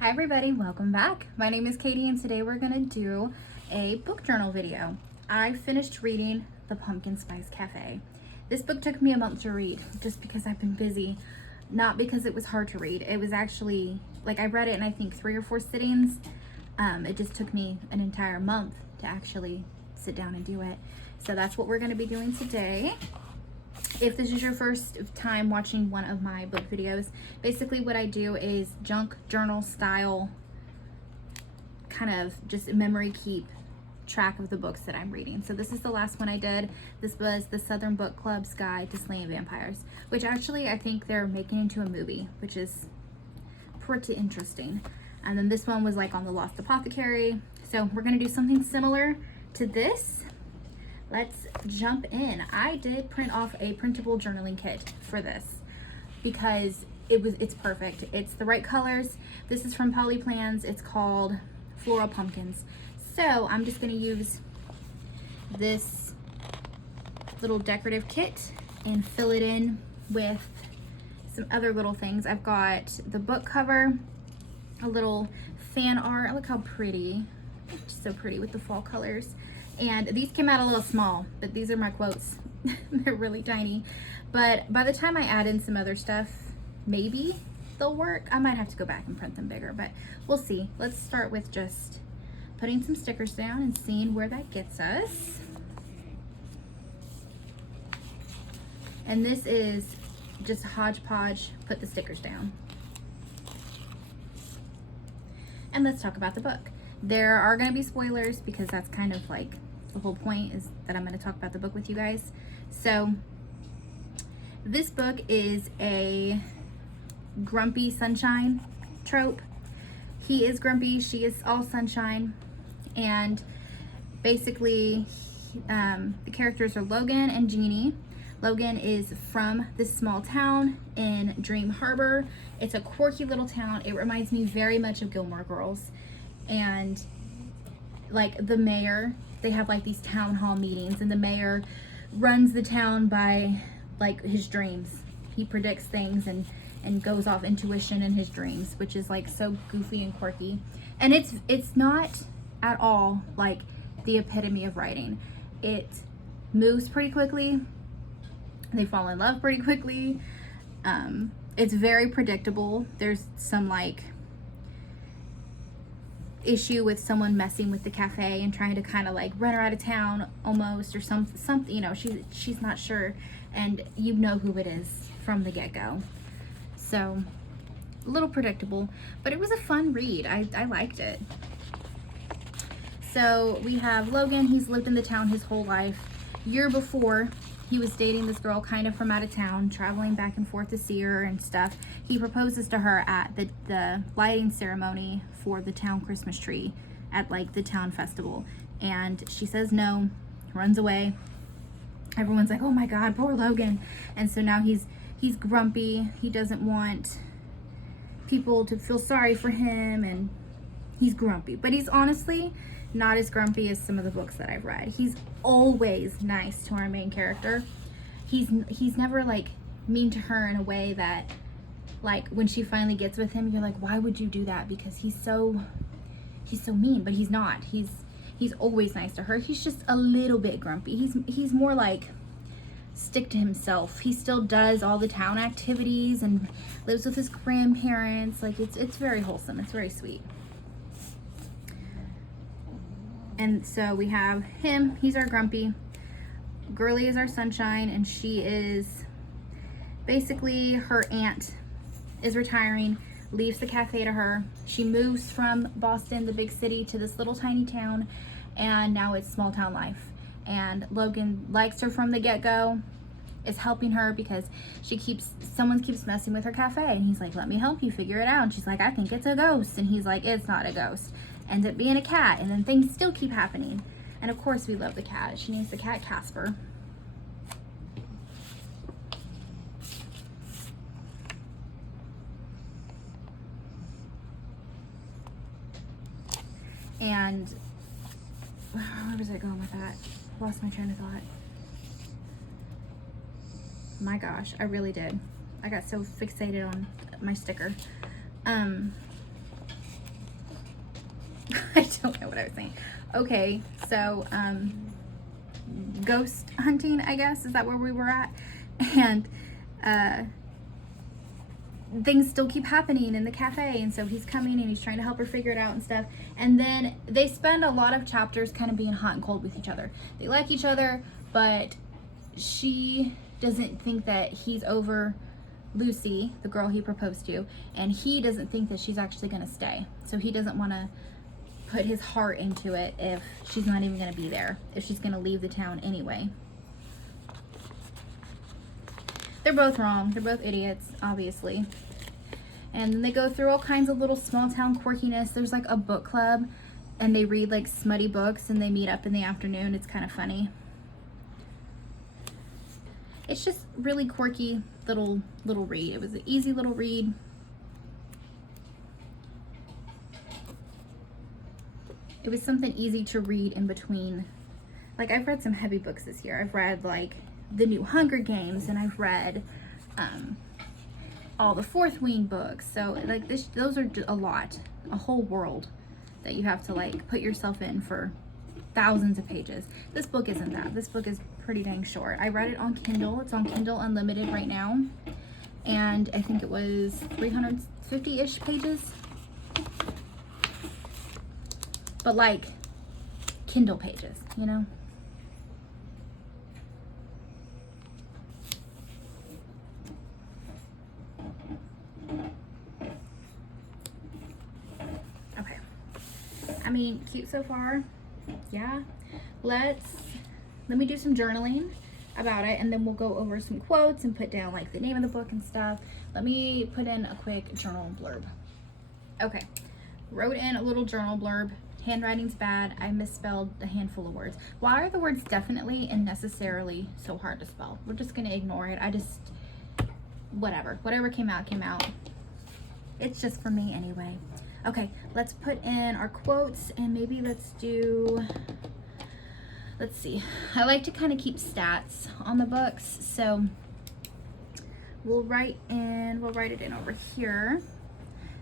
Hi everybody, welcome back. My name is Katie and today we're gonna do a book journal video. I finished reading The Pumpkin Spice Cafe. This book took me a month to read just because I've been busy, not because it was hard to read. It was actually, like I read it in I think 3 or 4 sittings. It just took me an entire month to actually sit down and do it. So that's what we're gonna be doing today. If this is your first time watching one of my book videos, basically what I do is junk journal style, kind of just memory keep track of the books that I'm reading. So this is the last one I did. This was the Southern Book Club's Guide to Slaying Vampires, which actually I think they're making into a movie, which is pretty interesting. And then this one was like on the Lost Apothecary. So we're gonna do something similar to this. Let's jump in. I did print off a printable journaling kit for this because it's perfect. It's the right colors. This is from Polyplans. It's called Floral Pumpkins. So I'm just gonna use this little decorative kit and fill it in with some other little things. I've got the book cover, a little fan art. Look how pretty. It's so pretty with the fall colors. And these came out a little small, but these are my quotes. They're really tiny. But by the time I add in some other stuff, maybe they'll work. I might have to go back and print them bigger, but we'll see. Let's start with just putting some stickers down and seeing where that gets us. And this is just a hodgepodge, put the stickers down. And let's talk about the book. There are going to be spoilers because that's kind of like the whole point, is that I'm going to talk about the book with you guys. So this book is a grumpy sunshine trope. He is grumpy, she is all sunshine, and basically the characters are Logan and Jeannie. Logan is from this small town in Dream Harbor. It's a quirky little town. It reminds me very much of Gilmore Girls. And like the mayor, they have like these town hall meetings, and the mayor runs the town by like his dreams. He predicts things and goes off intuition in his dreams, which is like so goofy and quirky. And it's not at all like the epitome of writing. It moves pretty quickly. They fall in love pretty quickly. It's very predictable. There's some like issue with someone messing with the cafe and trying to kind of like run her out of town almost, or something, you know, she's not sure, and you know who it is from the get-go. So a little predictable, but it was a fun read. I liked it. So we have Logan. He's lived in the town his whole life. Year before, he was dating this girl kind of from out of town, traveling back and forth to see her and stuff. He proposes to her at the lighting ceremony for the town Christmas tree at like the town festival. And she says no, runs away. Everyone's like, oh my God, poor Logan. And so now he's grumpy. He doesn't want people to feel sorry for him, and he's grumpy. But he's honestly not as grumpy as some of the books that I've read. He's always nice to our main character. He's never like mean to her in a way that like when she finally gets with him, you're like, why would you do that? Because he's so mean. But he's not. He's always nice to her. He's just a little bit grumpy. He's more like stick to himself. He still does all the town activities and lives with his grandparents. Like it's very wholesome. It's very sweet. And so we have him, he's our grumpy. Girly is our sunshine, and she is basically, her aunt is retiring, leaves the cafe to her. She moves from Boston, the big city, to this little tiny town, and now it's small town life. And Logan likes her from the get-go, is helping her because someone keeps messing with her cafe, and he's like, let me help you figure it out. And she's like, I think it's a ghost. And he's like, it's not a ghost. Ends up being a cat, and then things still keep happening. And of course we love the cat. She names the cat Casper. And where was I going with that? Lost my train of thought. My gosh, I really did. I got so fixated on my sticker. I don't know what I was saying. Okay, so ghost hunting, I guess, is that where we were at? And things still keep happening in the cafe, and so he's coming and he's trying to help her figure it out and stuff. And then they spend a lot of chapters kind of being hot and cold with each other. They like each other, but she doesn't think that he's over Lucy, the girl he proposed to, and he doesn't think that she's actually going to stay. So he doesn't want to put his heart into it if she's not even going to be there, if she's going to leave the town anyway. They're both wrong. They're both idiots, obviously. And then they go through all kinds of little small town quirkiness. There's like a book club, and they read like smutty books, and they meet up in the afternoon. It's kind of funny. It's just really quirky little read. It was an easy little read. It was something easy to read in between. Like, I've read some heavy books this year. I've read like the new Hunger Games, and I've read all the Fourth Wing books. So like those are a lot, a whole world that you have to like put yourself in for thousands of pages. This book isn't that. This book is pretty dang short. I read it on Kindle. It's on Kindle Unlimited right now, and I think it was 350-ish pages, but like Kindle pages, you know. Okay, I mean, cute so far. Yeah, let me do some journaling about it, and then we'll go over some quotes and put down like the name of the book and stuff. Let me put in a quick journal blurb. Okay, wrote in a little journal blurb. Handwriting's bad. I misspelled a handful of words. Why are the words definitely and necessarily so hard to spell? We're just gonna ignore it. Whatever came out came out. It's just for me anyway. Okay, let's put in our quotes, and maybe let's see. I like to kind of keep stats on the books, so we'll write it in over here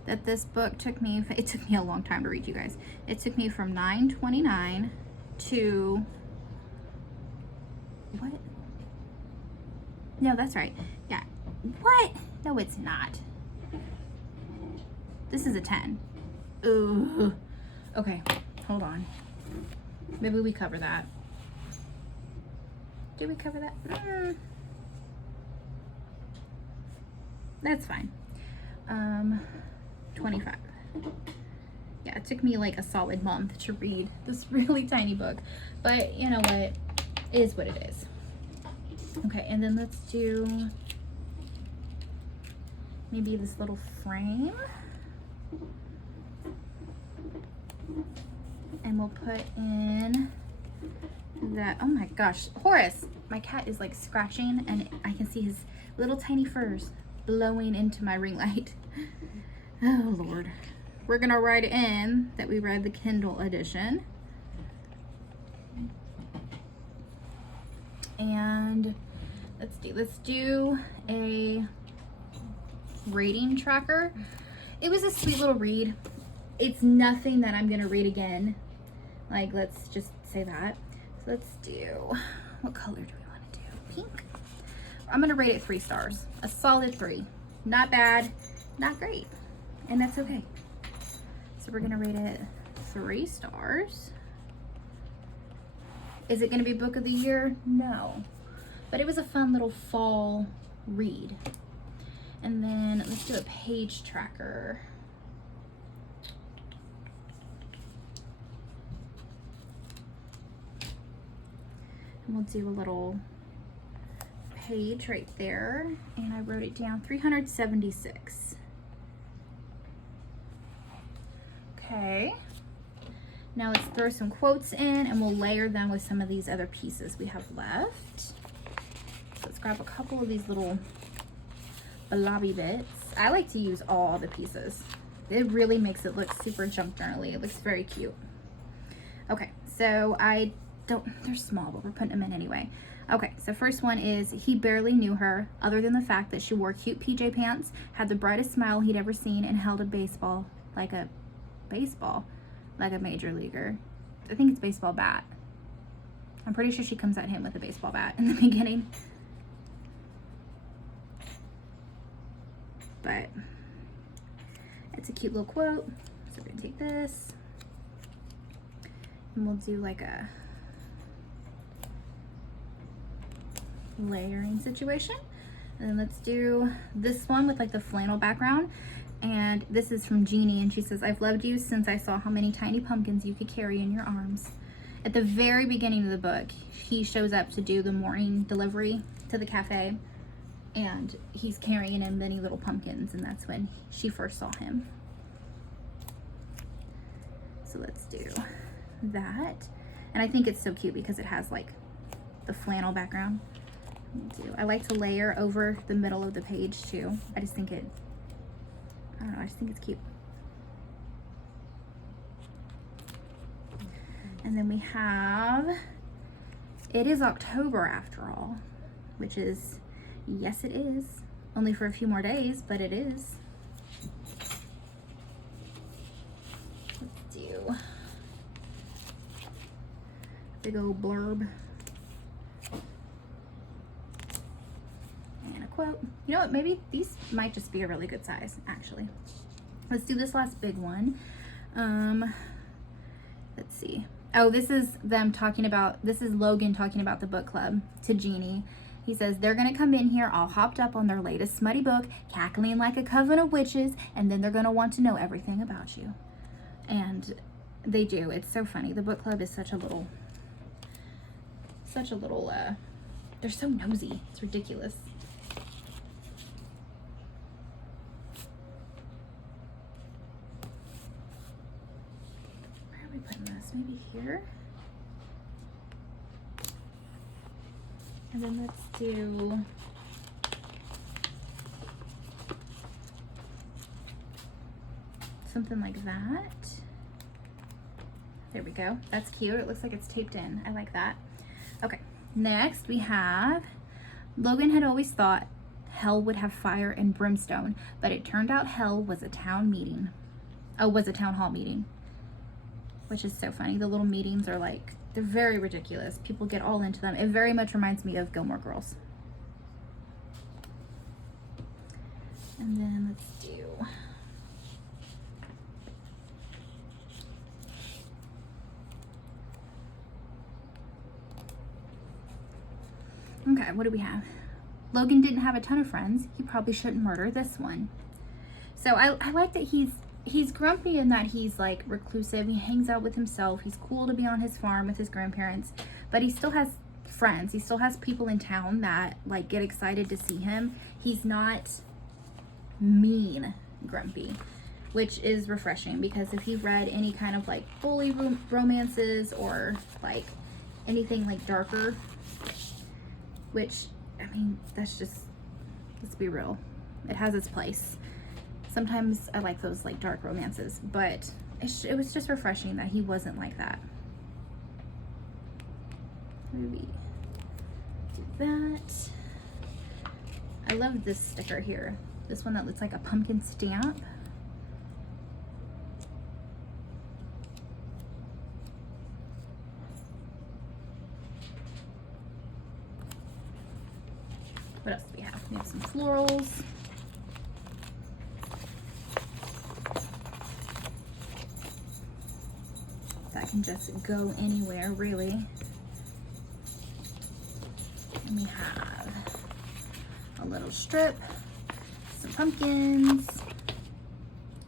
that this book took me a long time to read, you guys. It took me from 9:29 to what? No, that's right. Yeah. What? No, it's not. This is a 10. Ooh. Okay, hold on. Maybe we cover that. Did we cover that? That's fine. 25. Yeah, it took me like a solid month to read this really tiny book, but you know what? It is what it is. Okay, and then let's do maybe this little frame. And we'll put in that. Oh my gosh, Horace, my cat is like scratching, and I can see his little tiny furs blowing into my ring light. Oh Lord. We're gonna write in that we read the Kindle edition. And let's do a rating tracker. It was a sweet little read. It's nothing that I'm gonna read again. Like, let's just say that. So let's do, what color do we want to do? Pink? I'm gonna rate it 3 stars. A solid 3. Not bad, not great. And that's okay. So we're gonna rate it 3 stars. Is it gonna be book of the year? No. But it was a fun little fall read. And then let's do a page tracker. And we'll do a little page right there. And I wrote it down, 376. Okay. Now let's throw some quotes in, and we'll layer them with some of these other pieces we have left. So let's grab a couple of these little blobby bits. I like to use all the pieces. It really makes it look super junk journaly. It looks very cute. Okay, so they're small, but we're putting them in anyway. Okay, so first one is, he barely knew her, other than the fact that she wore cute PJ pants, had the brightest smile he'd ever seen, and held a baseball like a baseball. like a major leaguer. I think it's baseball bat. I'm pretty sure she comes at him with a baseball bat in the beginning. But it's a cute little quote. So we're gonna take this and we'll do like a layering situation. And then let's do this one with like the flannel background. And this is from Jeannie, and she says, I've loved you since I saw how many tiny pumpkins you could carry in your arms. At the very beginning of the book, he shows up to do the morning delivery to the cafe, and he's carrying in many little pumpkins, and that's when she first saw him. So let's do that. And I think it's so cute because it has like the flannel background. I like to layer over the middle of the page too. I just think it's cute. And then we have, it is October after all, which is, yes it is, only for a few more days, but it is. Let's do big old blurb. And a quote. You know what, maybe these might just be a really good size, actually. Let's do this last big one. Let's see. Oh, this is them talking about, this is Logan talking about the book club to Jeannie. He says, they're going to come in here all hopped up on their latest smutty book, cackling like a coven of witches, and then they're going to want to know everything about you. And they do. It's so funny. The book club is such a little, they're so nosy. It's ridiculous. Where are we putting this? Maybe here? And then let's do something like that. There we go. That's cute. It looks like it's taped in. I like that. Okay, next we have, Logan had always thought hell would have fire and brimstone, but it turned out hell was a town meeting. Oh, was a town hall meeting. Which is so funny. The little meetings are like, they're very ridiculous. People get all into them. It very much reminds me of Gilmore Girls. And then let's do, okay, what do we have? Logan didn't have a ton of friends. He probably shouldn't murder this one. So I like that he's grumpy in that he's like reclusive. He hangs out with himself. He's cool to be on his farm with his grandparents, but he still has friends. He still has people in town that like get excited to see him. He's not mean grumpy, which is refreshing, because if you've read any kind of like bully romances or like anything like darker, which I mean, that's just, let's be real, it has its place. Sometimes I like those like dark romances, but it was just refreshing that he wasn't like that. Maybe do that. I love this sticker here. This one that looks like a pumpkin stamp. What else do we have? We have some florals. That can just go anywhere, really. And we have a little strip, some pumpkins.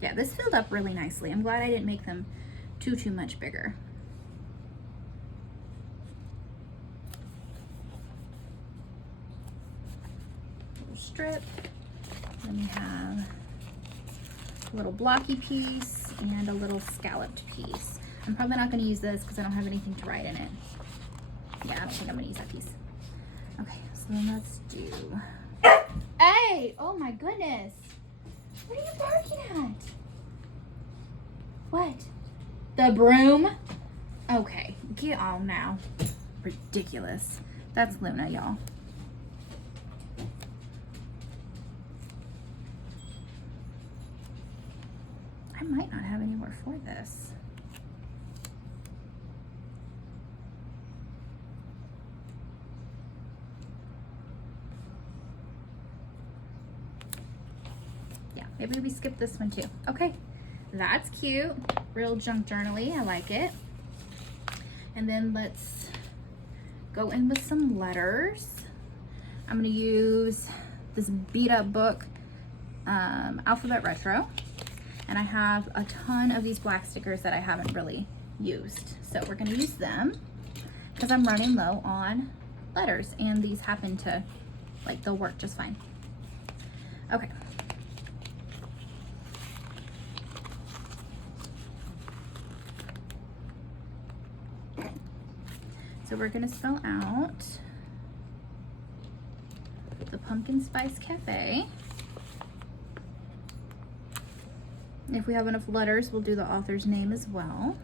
Yeah, this filled up really nicely. I'm glad I didn't make them too much bigger. Strip. Then we have a little blocky piece and a little scalloped piece. I'm probably not going to use this because I don't have anything to write in it. Yeah, I don't think I'm going to use that piece. Okay, so then let's do... Hey! Oh my goodness! What are you barking at? What? The broom? Okay, get on now. Ridiculous. That's Luna, y'all. I might not have anywhere for this. Maybe we skip this one too. Okay, that's cute. Real junk journaly, I like it. And then let's go in with some letters. I'm gonna use this beat up book, Alphabet Retro. And I have a ton of these black stickers that I haven't really used. So we're gonna use them because I'm running low on letters, and these happen to, like, they'll work just fine. Okay. So we're gonna spell out the Pumpkin Spice Cafe. If we have enough letters, we'll do the author's name as well.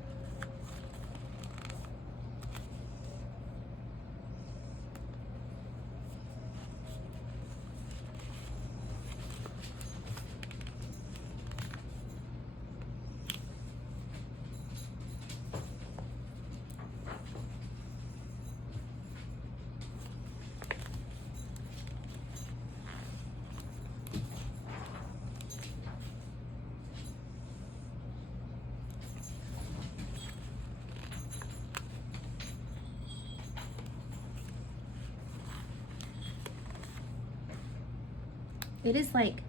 It is like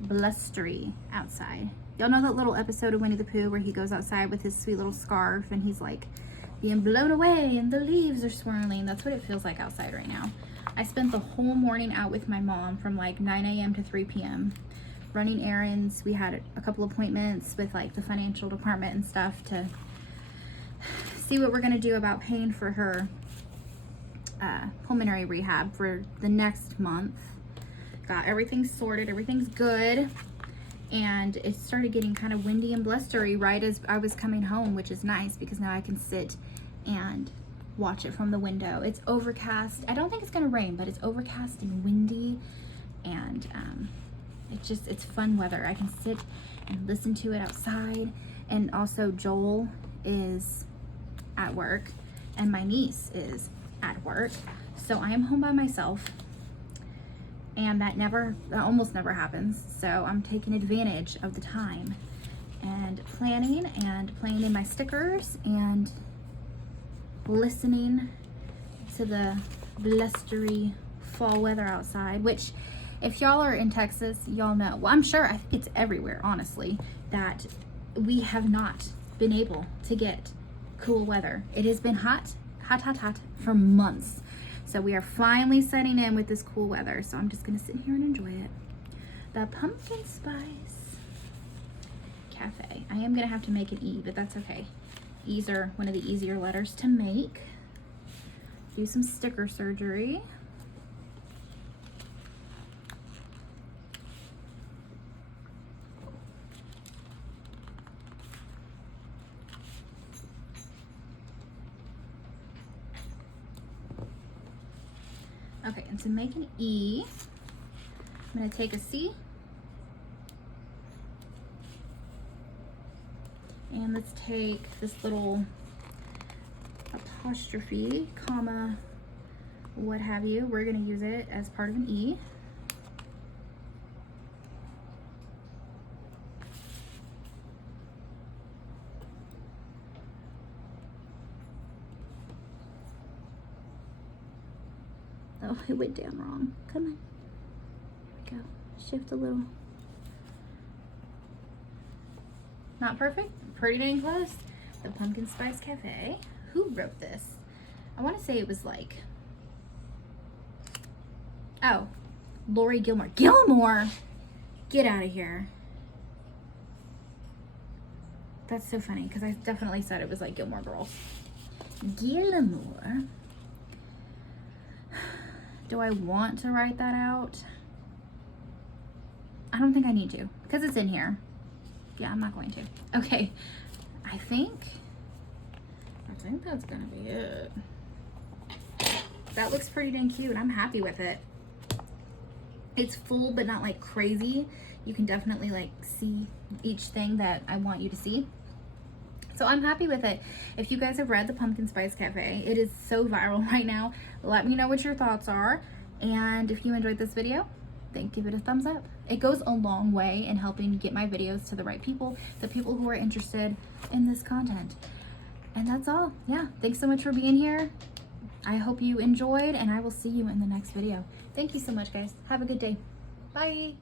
blustery outside. Y'all know that little episode of Winnie the Pooh where he goes outside with his sweet little scarf and he's like being blown away and the leaves are swirling? That's what it feels like outside right now. I spent the whole morning out with my mom from like 9 a.m. to 3 p.m. running errands. We had a couple appointments with like the financial department and stuff to see what we're gonna do about paying for her pulmonary rehab for the next month. Got everything sorted, everything's good. And it started getting kind of windy and blustery right as I was coming home, which is nice because now I can sit and watch it from the window. It's overcast. I don't think it's gonna rain, but it's overcast and windy, and it's fun weather. I can sit and listen to it outside. And also Joel is at work and my niece is at work. So I am home by myself. And that almost never happens. So I'm taking advantage of the time and planning and playing in my stickers and listening to the blustery fall weather outside, which if y'all are in Texas, y'all know. Well, I'm sure, I think it's everywhere, honestly, that we have not been able to get cool weather. It has been hot for months. So we are finally setting in with this cool weather. So I'm just gonna sit here and enjoy it. The Pumpkin Spice Cafe. I am gonna have to make an E, but that's okay. E's are one of the easier letters to make. Do some sticker surgery. Okay, and to make an E, I'm going to take a C, and let's take this little apostrophe, comma, what have you. We're going to use it as part of an E. Oh, it went down wrong. Come on. There we go. Shift a little. Not perfect. Pretty dang close. The Pumpkin Spice Cafe. Who wrote this? I want to say it was like... Oh, Lori Gilmore. Gilmore! Get out of here. That's so funny because I definitely said it was like Gilmore Girls. Gilmore. Do I want to write that out? I don't think I need to because it's in here. Yeah, I'm not going to. Okay, I think that's gonna be it. That looks pretty dang cute. I'm happy with it. It's full, but not like crazy. You can definitely like see each thing that I want you to see. So I'm happy with it. If you guys have read The Pumpkin Spice Cafe, it is so viral right now. Let me know what your thoughts are. And if you enjoyed this video, then give it a thumbs up. It goes a long way in helping get my videos to the right people, the people who are interested in this content. And that's all. Yeah, thanks so much for being here. I hope you enjoyed, and I will see you in the next video. Thank you so much, guys. Have a good day. Bye.